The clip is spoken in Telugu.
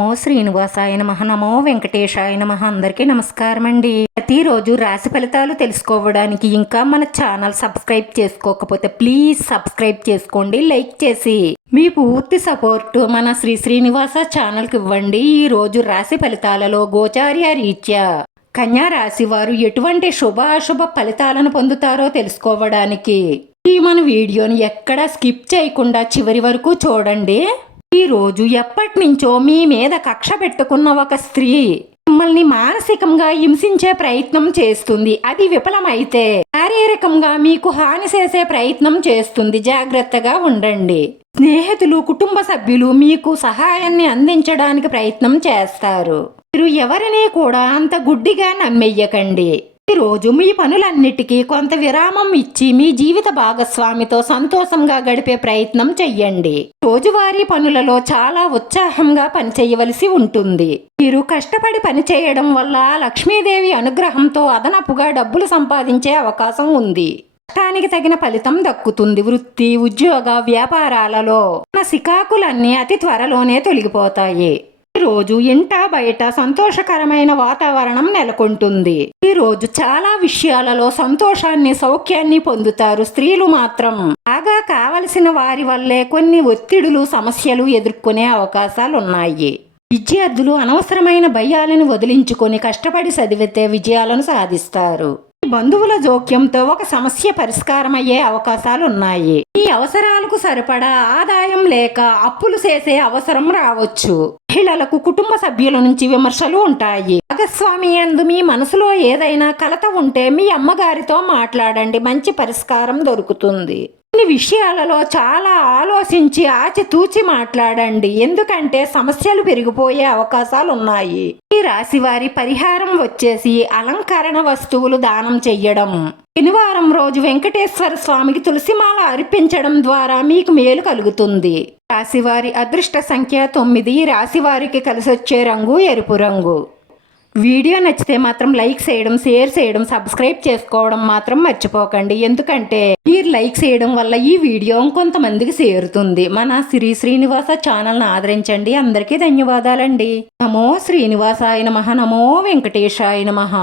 నమో శ్రీనివాసాయ నమః. నమో వెంకటేశాయ నమః. అందరికీ నమస్కారం అండి. ప్రతిరోజు రాశి ఫలితాలు తెలుసుకోవడానికి ఇంకా మన ఛానల్ సబ్స్క్రైబ్ చేసుకోకపోతే ప్లీజ్ సబ్స్క్రైబ్ చేసుకోండి, లైక్ చేసి మీ పూర్తి సపోర్ట్ మన శ్రీ శ్రీనివాస ఛానల్కి ఇవ్వండి. ఈ రోజు రాశి ఫలితాలలో గోచార్య రీత్యా కన్యా రాశి వారు ఎటువంటి శుభాశుభ ఫలితాలను పొందుతారో తెలుసుకోవడానికి ఈ మన వీడియోని ఎక్కడా స్కిప్ చేయకుండా చివరి వరకు చూడండి. ఈ రోజు ఎప్పటి నుంచో మీ మీద కక్ష పెట్టుకున్న ఒక స్త్రీ మిమ్మల్ని మానసికంగా హింసించే ప్రయత్నం చేస్తుంది. అది విఫలమైతే శారీరకంగా మీకు హాని చేసే ప్రయత్నం చేస్తుంది. జాగ్రత్తగా ఉండండి. స్నేహితులు, కుటుంబ సభ్యులు మీకు సహాయాన్ని అందించడానికి ప్రయత్నం చేస్తారు. మీరు ఎవరిని కూడా అంత గుడ్డిగా నమ్మెయ్యకండి. ఈరోజు మీ పనులన్నిటికీ కొంత విరామం ఇచ్చి మీ జీవిత భాగస్వామితో సంతోషంగా గడిపే ప్రయత్నం చెయ్యండి. రోజువారీ పనులలో చాలా ఉత్సాహంగా పనిచేయవలసి ఉంటుంది. మీరు కష్టపడి పనిచేయడం వల్ల లక్ష్మీదేవి అనుగ్రహంతో అదనపుగా డబ్బులు సంపాదించే అవకాశం ఉంది. కష్టానికి తగిన ఫలితం దక్కుతుంది. వృత్తి, ఉద్యోగ, వ్యాపారాలలో మన సికాకులన్నీ అతి త్వరలోనే తొలగిపోతాయి. రోజు ఇంట బయట సంతోషకరమైన వాతావరణం నెలకొంటుంది. ఈ రోజు చాలా విషయాలలో సంతోషాన్ని, సౌఖ్యాన్ని పొందుతారు. స్త్రీలు మాత్రం బాగా కావలసిన వారి వల్లే కొన్ని ఒత్తిడులు, సమస్యలు ఎదుర్కొనే అవకాశాలున్నాయి. విద్యార్థులు అనవసరమైన భయాలను వదిలించుకొని కష్టపడి చదివితే విజయాలను సాధిస్తారు. బంధువుల జోక్యంతో ఒక సమస్య పరిష్కారమయ్యే అవకాశాలున్నాయి. ఈ అవసరాలకు సరిపడా ఆదాయం లేక అప్పులు చేసే అవసరం రావచ్చు. మహిళలకు కుటుంబ సభ్యుల నుంచి విమర్శలు ఉంటాయి. భాగస్వామి యందు మీ మనసులో ఏదైనా కలత ఉంటే మీ అమ్మగారితో మాట్లాడండి, మంచి పరిష్కారం దొరుకుతుంది. కొన్ని విషయాలలో చాలా ఆలోచించి ఆచితూచి మాట్లాడండి, ఎందుకంటే సమస్యలు పెరిగిపోయే అవకాశాలు ఉన్నాయి. ఈ రాశి వారి పరిహారం వచ్చేసి అలంకరణ వస్తువులు దానం చెయ్యడం. శనివారం రోజు వెంకటేశ్వర స్వామికి తులసిమాల అర్పించడం ద్వారా మీకు మేలు కలుగుతుంది. రాశివారి అదృష్ట సంఖ్య 9. రాశివారికి కలిసొచ్చే రంగు ఎరుపు రంగు. వీడియో నచ్చితే మాత్రం లైక్ చేయడం, షేర్ చేయడం, సబ్స్క్రైబ్ చేసుకోవడం మాత్రం మర్చిపోకండి. ఎందుకంటే మీరు లైక్ చేయడం వల్ల ఈ వీడియో కొంతమందికి చేరుతుంది. మన శ్రీ శ్రీనివాస ఛానల్ని ఆదరించండి. అందరికీ ధన్యవాదాలండి. నమో శ్రీనివాసాయ నమః. నమో వెంకటేశాయ నమః.